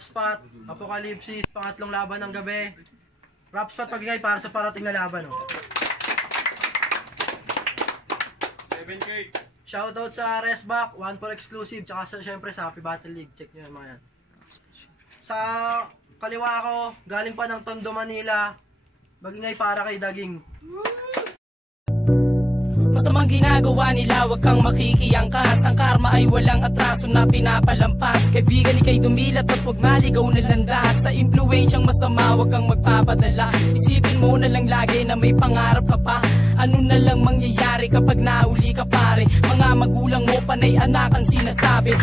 Rap Spot, Apocalypsis, pangatlong laban ng gabi. Rap Spot pagingay para sa parating na laban. 7K. Shoutout sa Resback, 1-4 exclusive, tsaka syempre sa Happy Battle League. Check nyo yung mga yan. Sa kaliwa ko, galing pa ng Tondo, Manila. Magingay para kay Daging. Masamang ginagawa nila, wag kang makikiangkas. Ang karma ay walang atraso na pinapalampas. Kaibigan ikay dumilat at wag maligaw na landas. Sa impluensyang masama, wag kang magpapadala. Isipin mo na lang lagi na may pangarap ka pa. Ano na lang mangyayari kapag nauli ka pare. Mga magulang mo panay anak ang sinasabi.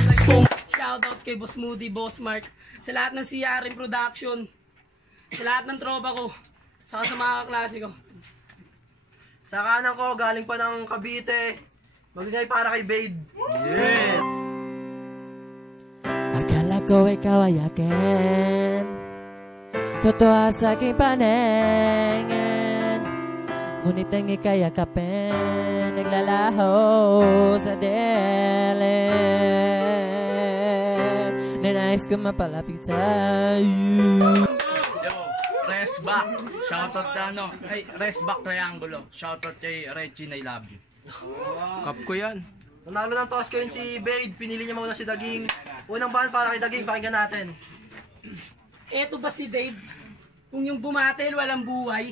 Shoutout kay Boss Moody, Boss Mark, sa lahat ng CRM Production, sa lahat ng tropa ko, saka sa mga klase ko. Sa kanan ko, galing pa ng Cavite. Magingay para kay Bade. Yeah! Akala ko ikaw ay akin, totoo sa aking paningin. Ngunit ang ika'y yakapin, naglalaho sa dilim. Ninais ko mapalapit sa'yo. Resback, shoutout ka Resback Triangulo. Shoutout kay Regine, I love you. Cup ko yan. Nanalo ng toss coin si Bade. Pinili niya muna si Daging. Unang ban para kay Daging, pakinggan natin. Eto ba si Dave? Kung yung bumatel, walang buhay.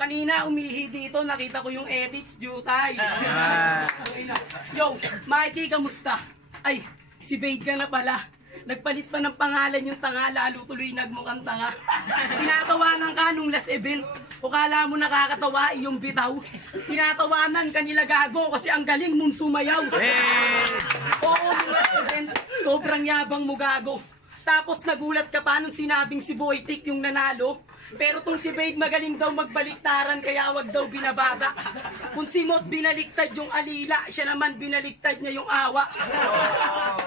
Kanina umihi dito, nakita ko yung edits, jutay. Yo, Mikey, kamusta? Ay, si Bade ka na pala. Nagpalit pa ng pangalan yung tanga, lalo tuloy nagmukhang tanga. Tinatawanan ka nung last event, o kala mo nakakatawa iyong bitaw. Tinatawanan ka nila gago kasi ang galing mong sumayaw. Oo, nung last event, sobrang yabang mo gago. Tapos nagulat ka pa nung sinabing si Boytik yung nanalo. Pero tong si Bade magaling daw magbaliktaran kaya wag daw binabata. Kung si Mot binaliktad yung alila, siya naman binaliktad niya yung awa.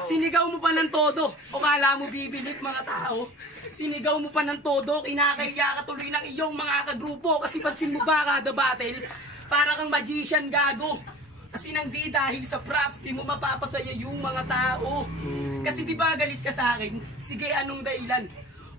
Sinigaw mo pa ng todo, o kala mo bibilip mga tao. Sinigaw mo pa ng todo, kinakaya ka tuloy ng iyong mga kagrupo. Kasi pansin mo ba kada battle, para kang magician gago. Kasi nang di dahil sa props, di mo mapapasaya yung mga tao. Kasi di ba galit ka sa akin? Sige, anong dahilan?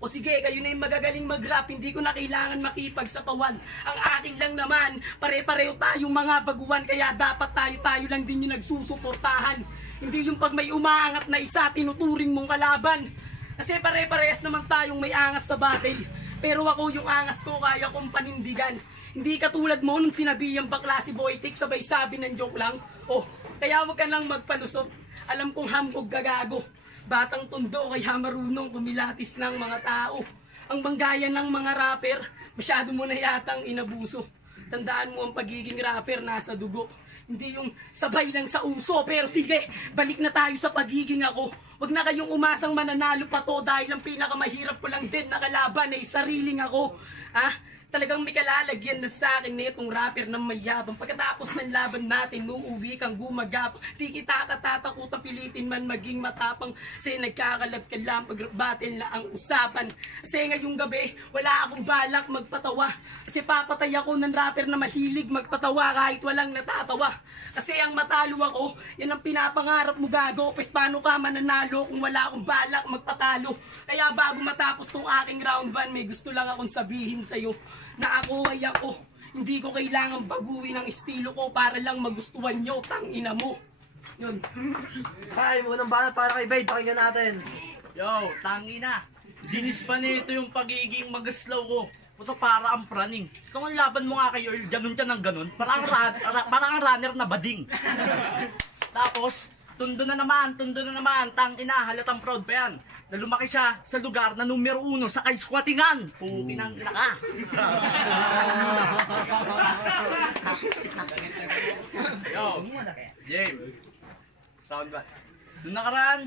O sige, kayo na yung magagaling mag-rap, hindi ko na kailangan makipagsapawan. Ang akin lang naman, pare-pareho tayong mga baguhan, kaya dapat tayo-tayo lang din yung nagsusuportahan. Hindi yung pag may umaangat na isa, tinuturing mong kalaban. Kasi pare-parehas naman tayong may angas sa battle. Pero ako yung angas ko, kaya kong panindigan. Hindi katulad mo nung sinabi yung bakla si Boytik, sabay sabi ng joke lang. Oh, kaya wag ka lang magpalusot. Alam kong hambog gagago. Batang tondo kaya marunong kumilatis ng mga tao. Ang banggayan ng mga rapper, masyado mo na yatang inabuso. Tandaan mo ang pagiging rapper nasa dugo. Hindi yung sabay lang sa uso. Pero sige, balik na tayo sa pagiging ako. Wag na kayong umasang mananalo pa to dahil ang pinakamahirap ko lang din nakalaban ay sariling ako. Ha? Talagang may kalalagyan na sa akin netong rapper na mayabang. Pagkatapos ng laban natin, uuwi kang gumagapang. Di kita katatakutang pilitin man maging matapang. Kasi nagkakalat ka lang pag battle na ang usapan. Kasi ngayong gabi, wala akong balak magpatawa. Kasi papatay ako ng rapper na mahilig magpatawa kahit walang natatawa. Kasi ang matalo ako, yan ang pinapangarap mo gago. Pues paano ka mananalo kung wala akong balak magpatalo? Kaya bago matapos tong aking round 1, may gusto lang akong sabihin sa'yo na ako ay ako. Hindi ko kailangan baguhin ang estilo ko para lang magustuhan nyo, tangina mo. Yun. Hi, unang banat para kay Bade, pakinggan natin. Yo, tangina. Dinis pa nito yung pagiging magaslaw ko. Puto para ang praning. Kung ang laban mo nga kay Earl, ganun ka ng ganun. Parang ang runner na bading. Tapos, tundo na naman, tangina, halatang proud pa yan. Na lumaki siya sa lugar na numero 1 sa kaiswatingan. Pukinang ina ka. Yo, James. Tawag ba? Noong nakaraan,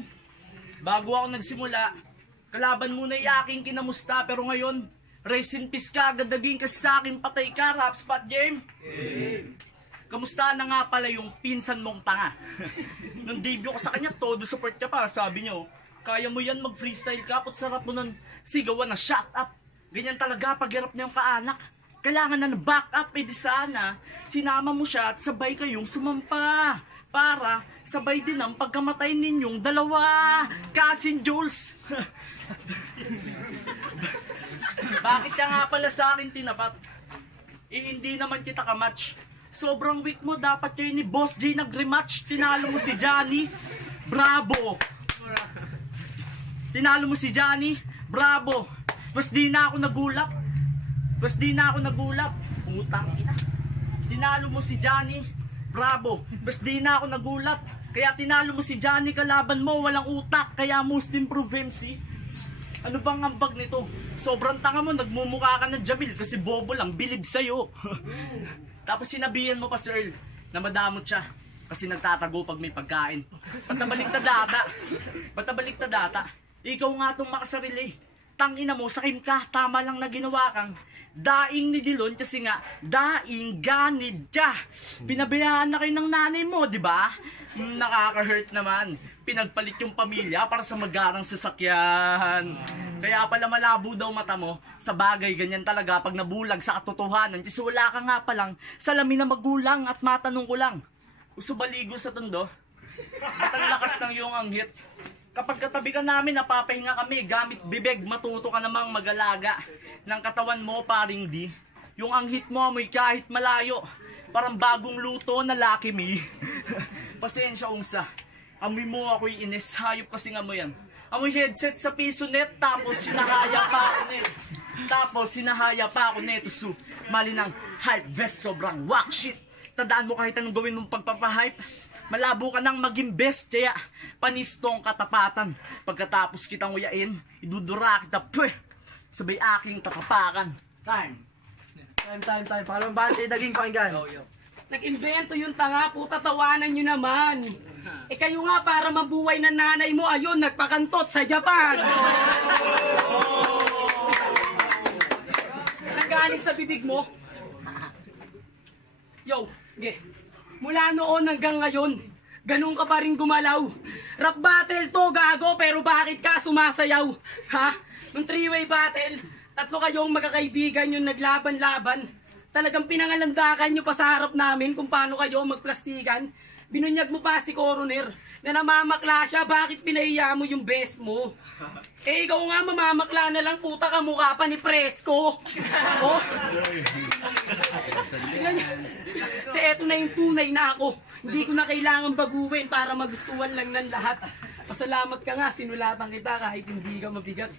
bago ako nagsimula, kalaban muna yung aking kinamusta, pero ngayon, rest in peace ka, gadaging ka sa akin, patay ka, Rap Spot Game. Kamusta na nga pala yung pinsan mong tanga? Nung debut ko sa kanya, todo support ka pa, sabi niyo, kaya mo yan mag-freestyle ka, at sarap mo nun sigawan na shut up. Ganyan talaga pag hirap niya yung kaanak. Kailangan na back up, di sana sinama mo siya at sabay kayong sumampa. para sabay din ang pagkamatay ninyong dalawa, Cousin Jules. Bakit ka nga pala sa akin tinapat? Hindi naman kita kamatch. Sobrang weak mo, dapat kayo ni Boss J nag-rematch. Tinalo mo si Johnny. Bravo! Tinalo mo si Johnny. Bravo! Mas di na ako nagulat. Putang ina. Tinalo mo si Johnny. Bravo! Mas di na ako nagulat. Kaya tinalo mo si Johnny, kalaban mo, walang utak. Kaya most improved MC. Ano bang ambag nito? Sobrang tanga mo, nagmumukha ka ng Jamil kasi bobo lang, bilib sa'yo. Tapos sinabihan mo pa si Earl na madamot siya kasi nagtatago pag may pagkain. Patabalik na data. Ikaw nga itong makasarili. Tangina mo, sakim ka, tama lang na ginawa kang daing ni Dilon kasi nga daing ganid ka. Pinabayaan na kayo ng nanay mo, di ba? Nakaka-hurt naman. Pinagpalit yung pamilya para sa magarang sasakyan. Kaya pala malabo daw mata mo. Sa bagay, ganyan talaga pag nabulag sa katotohanan. Kasi wala ka nga palang salamin na magulang. At matanong ko lang, uso baligo sa tondo? Ba't ang lakas ng iyong anghit? Kapag katabi ka namin, napapahinga kami. Gamit bibig, matuto ka namang mag-alaga ng katawan mo, paring di. Yung anghit mo, amoy kahit malayo. Parang bagong luto na Lucky Me. Pasensya, Ungsa. Amoy mo ako'y ines. Hayop kasi nga mo yan. Amoy headset sa piso net. Tapos sinahaya pa ako neto. So, mali ng hype vest. Sobrang whack shit. Tandaan mo kahit anong gawin mong pagpapahype. Malabo ka nang maging best. Kaya panistong katapatan. Pagkatapos kitang uyain, idudura kita. Sabay aking tatapakan. Time. Pangalawang bante, daging pakinggan. Nag-invento yung tanga, puta, tawanan nyo naman. Kayo nga para mabuhay ng nanay mo, ayun, nagpakantot sa Japan. Nanggaling sa bibig mo. Yo, mula noon hanggang ngayon, ganun ka pa rin gumalaw. Rap battle to, gago, pero bakit ka sumasayaw? Ha? Nung three-way battle, tatlo kayong magkakaibigan yung naglaban-laban. Talagang pinangalandakan nyo pa sa harap namin kung paano kayo magplastikan. Binunyag mo pa si Coroner na namamakla siya, bakit pinahiya mo yung best mo? Ikaw nga mamamakla na lang, puta ka mukha pa ni Fresco. Oh? Kasi eto na yung tunay na ako. Hindi ko na kailangan baguhin para magustuhan lang ng lahat. Pasalamat ka nga, sinulatan kita kahit hindi ka mabigat.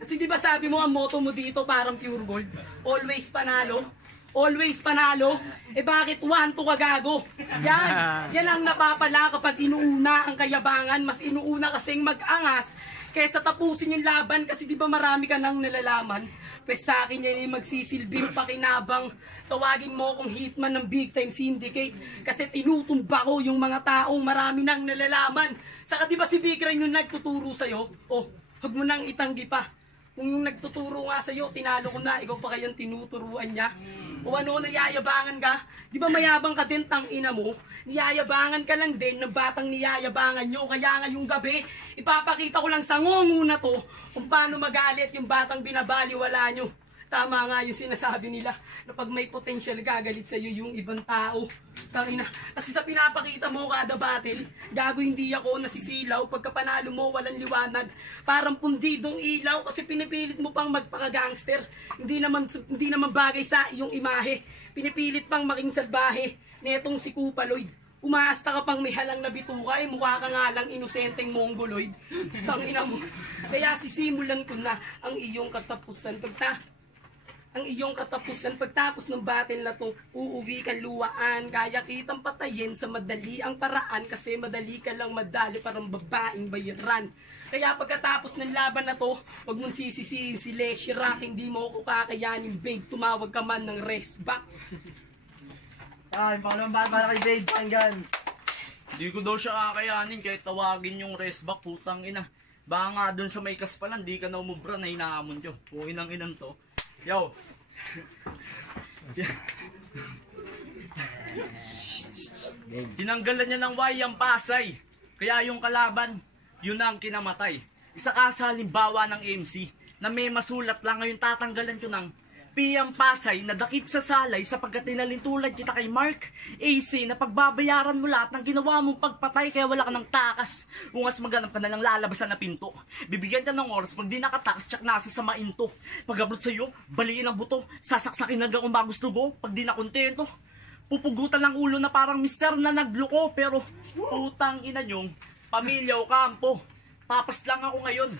Kasi di ba sabi mo ang motto mo dito parang pure gold? Always panalo. Always panalo. Bakit 1-2 ka gago? Yan ang napapala kapag inuuna ang kayabangan. Mas inuuna kasing mag-angas kaysa tapusin yung laban. Kasi di ba marami ka nang nalalaman? Pues sa akin yan yung magsisilbing pakinabang. Tawagin mo akong hitman ng big time syndicate. Kasi tinutumba ko yung mga taong marami nang nalalaman. Saka di ba si Big Rain yung nagtuturo sa'yo? Oh, huwag mo nang itanggi pa. Kung yung nagtuturo nga sa'yo, tinalo ko na, ikaw pa kayang tinuturuan niya. O ano, nayayabangan ka? Di ba mayabang ka din, tang ina mo? Niyayabangan ka lang din ng batang niyayabangan nyo. Kaya ngayong gabi, ipapakita ko lang sa ngongo na to kung paano magalit yung batang binabaliwala nyo. Tama nga yung sinasabi nila na pag may potential gagalit sa'yo yung ibang tao. Tangina. Kasi sa pinapakita mo kada battle, gago hindi ako nasisilaw. Pagka panalo mo, walang liwanag. Parang pundidong ilaw kasi pinipilit mo pang magpaka-gangster. Hindi naman bagay sa iyong imahe. Pinipilit pang maging salbahe. Netong si Kupaloid. Umaasta ka pang may halang na bituka, mukha ka nga lang inosenteng mongoloid. Tangina mo. Kaya sisimulan ko na ang iyong katapusan. Pagtapos ng battle na to, uuwi kang luwaan. Kaya kitang patayin sa madali ang paraan kasi madali ka lang madali parang babaeng bayaran. Kaya pagkatapos ng laban na to, wag mong sisisihin si Leshy Rock, hindi mo ako kakayanin, babe. Tumawag ka man ng rest back. Pangalawang bante para kay Babe, pakinggan. Hindi ko daw siya kakayanin kahit tawagin yung rest back, putang ina. Baka nga dun sa may kaspalan, di ka na umubra na hinahamon yun. Kung inang-inan to. Yo! Tinanggalan niya ng wayang Pasay. Kaya yung kalaban, yun ang kinamatay. Isa ka sa halimbawa ng MC na may masulat lang, ngayon tatanggalan ko ng PM Pasay na dakip sa salay sapagkat tinalintulad kita kay Mark. AC na pagbabayaran mo lahat ng ginawa mong pagpatay kaya wala ka ng takas. Ungas maganap ka na lang lalabasan na pinto. Bibigyan ka ng oras pag di nakatakas tsak nasa sa mainto. Pag abrot sa'yo, baliin ang buto. Sasaksakin hanggang umagustugo pag di nakontento. Pupugutan ng ulo na parang mister na nagloko. Pero putang ina nyong pamilya o kampo. Papas lang ako ngayon.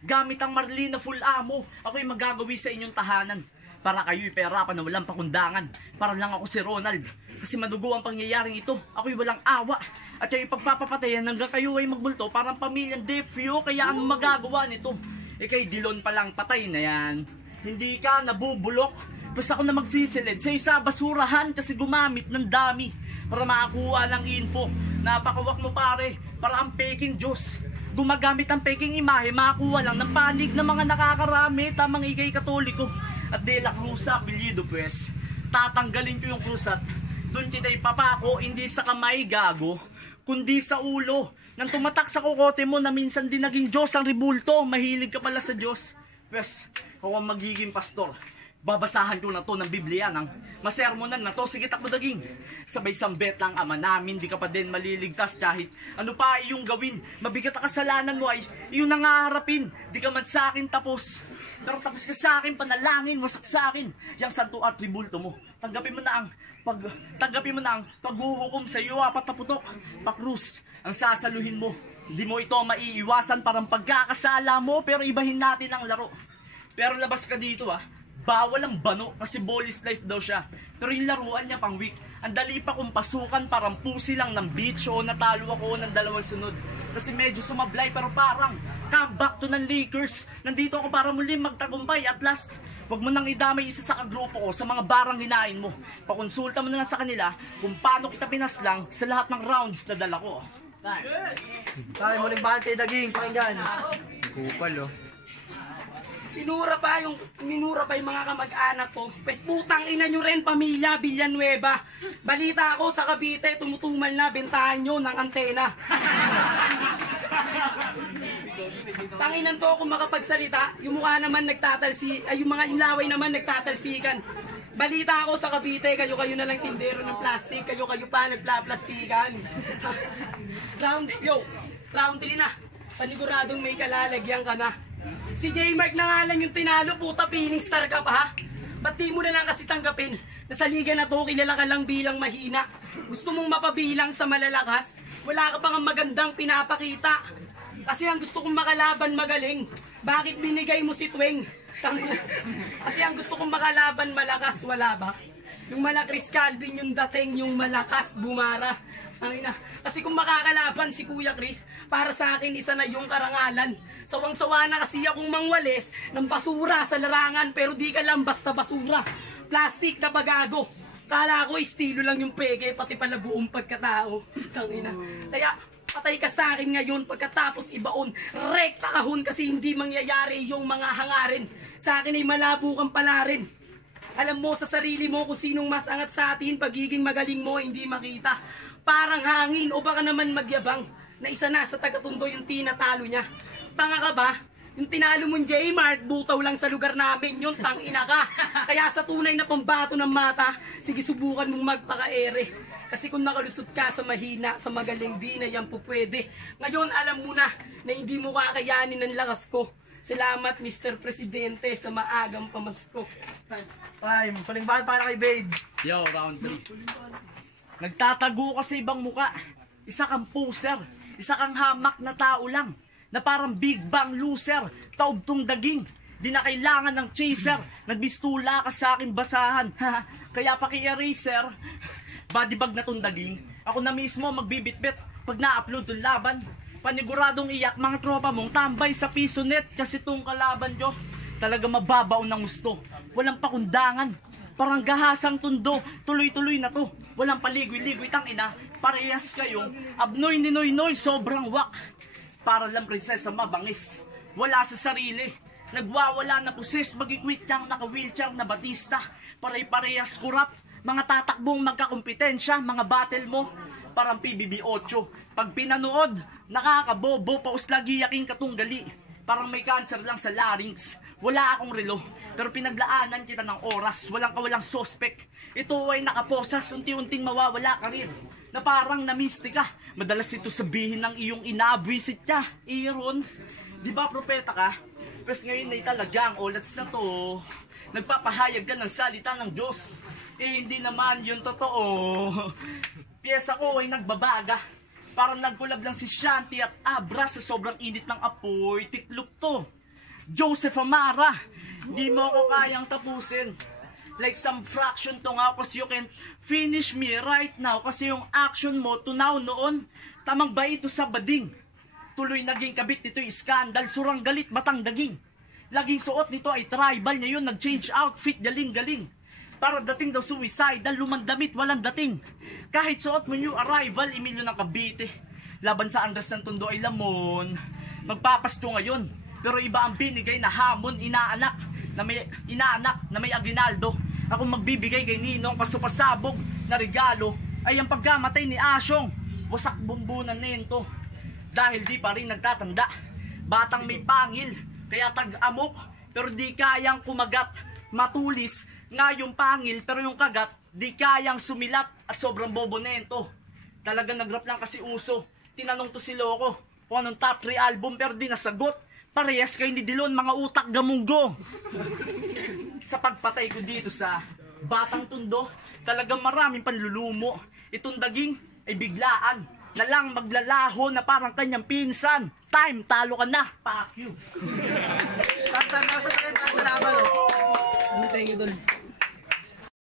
Gamit ang Marlina full amo. Ako'y magagawi sa inyong tahanan. Para kayo'y perapan na walang pakundangan. Para lang ako si Ronald. Kasi madugo ang pangyayaring ito. Ako'y walang awa. At yung pagpapapatayan hanggang kayo ay magbulto. Parang pamilyang Defio. Kaya ano magagawa nito? Kay Dilon palang patay na yan. Hindi ka nabubulok. Basta ako na magsisilid sa isa basurahan. Kasi gumamit ng dami. Para makakuha ng info. Napakawak mo pare. Para ang peking Diyos. Gumagamit ang peking imahe, makakuha lang ng panig ng mga nakakarami, tamang ikay katoliko. At de la Cruz apelyido pues, tatanggalin ko yung krus at dun kita ipapako, hindi sa kamay gago, kundi sa ulo. Nang tumatak sa kokote mo na minsan din naging Diyos ang ribulto, mahilig ka pala sa Diyos. Pues, ako ang magiging pastor. Babasahan ko na to ng Biblia nang masermonan na to. Sige takbo daging. Sabay sambet lang ama namin, di ka pa din maliligtas kahit ano pa iyong gawin. Mabigat ang kasalanan mo ay iyong nangaharapin. Di ka man sa akin tapos. Pero tapos ka sa akin, panalangin, wasak sa akin. Yang santo atribulto mo. Tanggapin mo na ang paghuhukom sa iyo, apat na putok. Pakrus, ang sasaluhin mo. Hindi mo ito maiiwasan parang pagkakasala mo, pero ibahin natin ang laro. Pero labas ka dito bawal ang bano kasi bolis life daw siya. Pero yung laruan niya pang weak. Ang dali pa kong pasukan parang pusi lang ng beach o natalo ako ng dalawang sunod. Kasi medyo sumablay pero parang comeback to ng Lakers. Nandito ako para muli magtagumpay at last. Huwag mo nang idamay isa sa kagrupo ko sa mga barang hinain mo. Pakonsulta mo na lang sa kanila kung paano kita pinaslang sa lahat ng rounds na dala ko. Tayo muling bante daging, pakinggan. Kupal oh. Minura pa yung mga kamag-anak ko. Pes putang ina nyo rin, pamilya, Villanueva. Balita ako sa Cavite, tumutumal na bentahan nyo ng antena. Tanginan to kung makapagsalita, yung mukha naman yung mga inlaway naman nagtatalsikan. Balita ako sa Cavite, kayo na lang tindero ng plastic, kayo pa nagplaplastikan. Round 3 na. Paniguradong may kalalagyan ka na. Si J-Mark na nga lang yung tinalo, puta, piling star ka pa ha? Ba't di mo na lang kasi tanggapin na sa liga na to, kilala ka lang bilang mahina? Gusto mong mapabilang sa malalakas? Wala ka pang magandang pinapakita. Kasi ang gusto kong makalaban magaling. Bakit binigay mo si Tweng? Kasi ang gusto kong makalaban malakas, wala ba? Yung mala Chris Calvin, yung dating, yung malakas, bumara. Kasi kung makakalaban si Kuya Chris, para sa akin isa na yung karangalan. Sawang-sawa na kasi akong mangwalis ng basura sa larangan, pero di ka lang basta basura. Plastic na bagago. Kala ko estilo lang yung peke, pati pala buong pagkatao. Tangina. Kaya patay ka sa akin ngayon pagkatapos ibaon. Rekta kahon kasi hindi mangyayari yung mga hangarin. Sa akin ay malabo kang pala rin. Alam mo sa sarili mo kung sinong mas angat sa atin, pagiging magaling mo hindi makita. Parang hangin o baka naman magyabang na isa na sa taga-Tondo yung tinatalo niya. Tanga ka ba? Yung tinalo mong J-Mark, butaw lang sa lugar namin, yun tangina ka. Kaya sa tunay na pambato ng mata, sige subukan mong magpaka-ere. Kasi kung nakalusot ka sa mahina, sa magaling di na yan po pwede. Ngayon alam mo na hindi mo kakayanin ang lakas ko. Salamat Mr. Presidente sa maagang pamasko. Time, palingbahan para kay Babe. Yo, round 3. Nagtatago ka sa ibang muka. Isa kang poser. Isa kang hamak na tao lang. Na parang Big Bang loser. Taugtong daging. Di na kailangan ng chaser. Nagbistula ka sa aking basahan. Kaya paki-eraser. Bodybag na tong daging. Ako na mismo magbibitbit pag na-upload tong laban. Paniguradong iyak mga tropa mong tambay sa piso net. Kasi tong kalaban nyo talaga mababaw ng gusto. Walang pakundangan. Parang gahasang tundo. Tuloy-tuloy na to. Walang paligoy-ligoy tang ina. Parehas kayong abnoy ni noy-noy. Sobrang wak. Para lang prinsesa mabangis. Wala sa sarili. Nagwawala na pusis. Mag-quit kang naka-wheelchair na Batista. Pare-parehas kurap. Mga tatakbong magkakompetensya. Mga battle mo parang PBB 8. Pag pinanood, nakakabobo, pauslagi yaking katunggali. Parang may cancer lang sa larynx. Wala akong relo, pero pinaglaanan kita ng oras, walang kawalang sospek. Ito ay nakaposas, unti-unting mawawala karir, na parang namistika. Madalas ito sabihin ng iyong inabwisit niya. Iron, di ba propeta ka? Pes ngayon ay talagang olats na to. Nagpapahayag ka ng salita ng Diyos. Hindi naman yun totoo. Piyesa ko ay nagbabaga. Parang nagkulab lang si Shanti at Abra sa sobrang init ng apoy. Tiklop to. Joseph Amara, di mo ako kayang tapusin. Like some fraction to nga, cause you can finish me right now. Kasi yung action mo, tunaw noon, tamang ba ito sa bading? Tuloy naging kabit nito'y skandal, surang galit, batang daging. Laging suot nito ay tribal, ngayon nag-change outfit, galing-galing. Para dating daw suicidal, lumandamit, walang dating. Kahit suot mo new arrival, Emilio ng Cavite. Laban sa Andres ng Tondo ay lamon. Magpapasto ngayon, pero iba ang binigay na hamon, inaanak na may aginaldo. Ako magbibigay kay Ninong kasupasabog na regalo ay ang pagkamatay ni Asyong. Wasak bumbunan na yun to. Dahil di pa rin nagtatanda. Batang may pangil, kaya tag-amok, pero di kayang kumagat. Matulis nga yung pangil, pero yung kagat, di kayang sumilat at sobrang bobo na yun to. Talagang nagrap lang kasi uso. Tinanong to si Loco kung anong top 3 album, pero di nasagot. Parehas kayo ni Dilon, mga utak gamunggo. Sa pagpatay ko dito sa Batang Tondo, talagang maraming panlulumo. Itong daging ay biglaan na lang maglalaho na parang kanyang pinsan. Time, talo ka na. Fuck you. Salamat. Thank you, Dol.